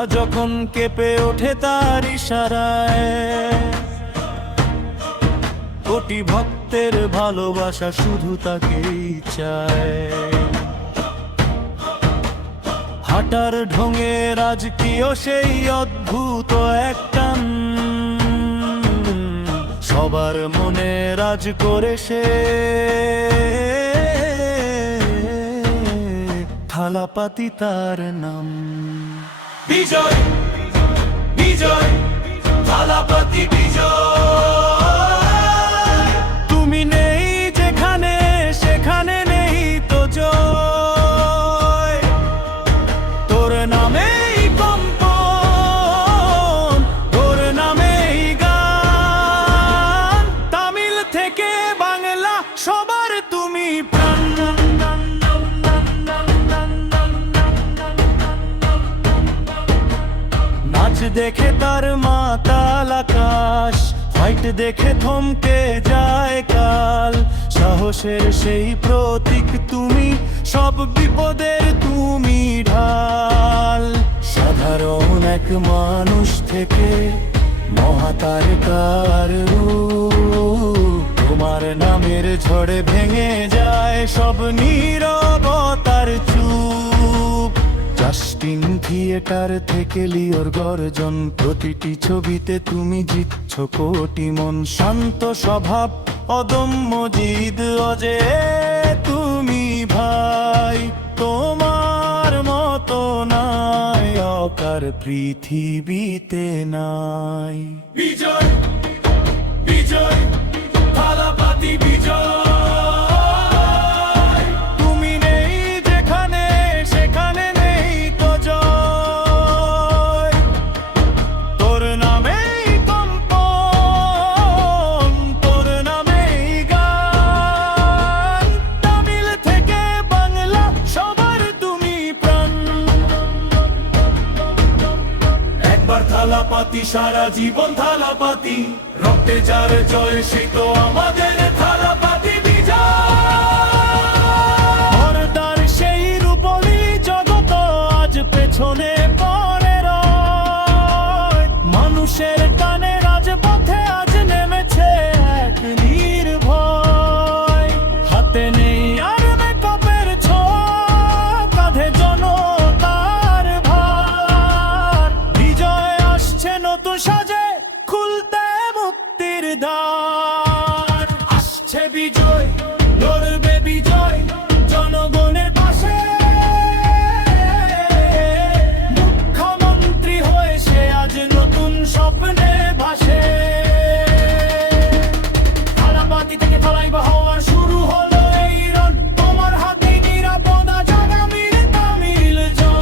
ধরা যখন কেঁপে ওঠে তার ইশারায়, কোটি ভক্তের ভালোবাসা শুধু তাকেই চায়। হাঁটার ঢঙে রাজকীয় সেই অদ্ভুত এক টান, সবার মনে রাজ করে সে। থালাপাতি তার নাম। বিজয় বিজয় থালাপাতি বিজয়, তুমি নেই যেখানে সেখানে নেই তো জয়। তোর নামেই কম্পন, তোর নামেই গান, তামিল থেকে বাংলা সবার তুমি প্রাণ। নাচ দেখে তার মাতাল আকাশ, ফাইট দেখে থমকে যায় কাল। সাহসের সেই প্রতীক তুমি, সব বিপদের তুমি ঢাল। সাধারণ এক মানুষ থেকে মহাতারকার রূপ, তোমার নামের ঝড়ে ভেঙে যায় সব নীরবতার চুপ। জাস্টিন থিয়েটার থেকে লিওর গর্জন, প্রতিটি ছবিতে তুমি জিতছ কোটি মন। শান্ত স্বভাব অদম্য জিদ অজে তুমি ভাই, তোমার মতো নায়ক আর পৃথিবীতে নাই। বিজয় বিজয় থালাপাতি বিজয়, থালাপাতি সারা জীবন থালাপাতি, রক্তে যার জয় সে তো আমাদের থালাপাতি বিজয়। তার সেই রূপলি জগত আজ পেছনে পড়ে রয়, মানুষের টানে রাজপথে আজ নেমেছে এক নির্ভয়। হাতে নেই আর মেকআপের ছোঁয়া, কাঁধে জনতার ভার। বিজয় আসছে নতুন সাজে, খুলতে মুক্তির দ্বার। আসছে বিজয়, লড়বে বিজয় জনগণের পাশে। মুখ্যমন্ত্রী হয়ে সে আজ নতুন স্বপ্নে ভাসে। থালাপাতি থেকে থালাইবা হওয়ার শুরু হলো এই রণ, তোমার হাতে নিরাপদ আজ আগামীর তামিল জন।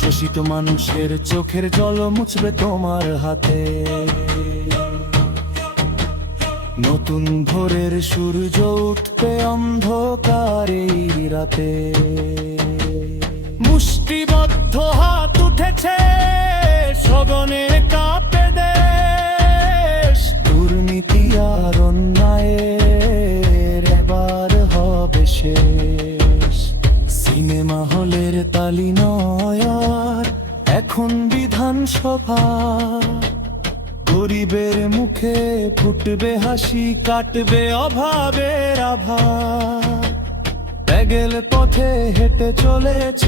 শোষিত মানুষের চোখের জল মুছবে তোমার হাতে, নতুন ভোরের সূর্য উঠবে অন্ধকার এই রাতে। মুষ্টিবদ্ধ হাত উঠেছে, সগনে কাঁপে দেশ। দুর্নীতি আর অন্যায়ের এবার হবে শেষ। সিনেমা হলের তালি নয় আর এখন বিধানসভা। গরিবের মুখে ফুটবে হাসি, কাটবে অভাবের আভার। প্যাগেল পথে হেঁটে চলেছ,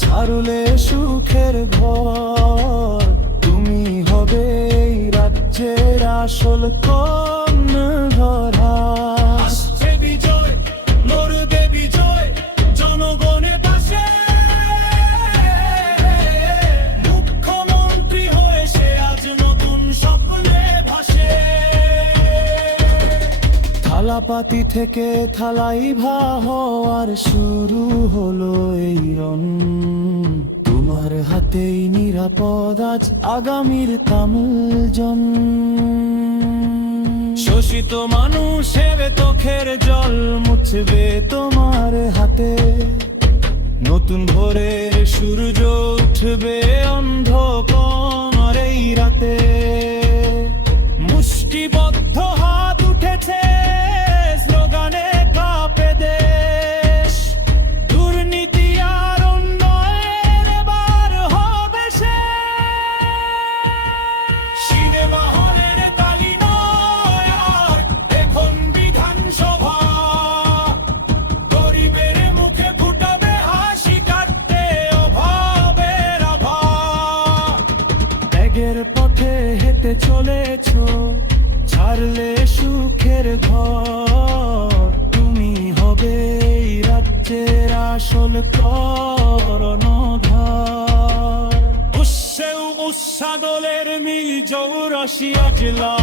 ছাড়লে সুখের ঘর। তুমি হবে এই রাজ্যের আসল কর্ণধার। আসছে বিজয়, লড়বে বিজয় জনগণের পাশে। মুখ্যমন্ত্রী হয়ে সে আজ নতুন স্বপ্নে ভাসে। থালাপাতি থেকে থালাইভা হওয়ার শুরু হলো এই রণ, তোমার হাতেই নিরাপদ আজ আগামীর তামিল জন। শোষিত মানুষের চোখের জল মুছবে তোমার হাতে, নতুন ভোরের সূর্য উঠবে অন্ধকার এই রাতে। মুষ্টিবদ্ধ হাত উঠেছে, স্লোগানে কাঁপে দেশ। দুর্নীতি আর অন্য ঘর, তুমি হবে এই রাজ্যের আসল কর্ণধার। উৎসেও উৎসাদলের মিল জৌরসিয়া জেলা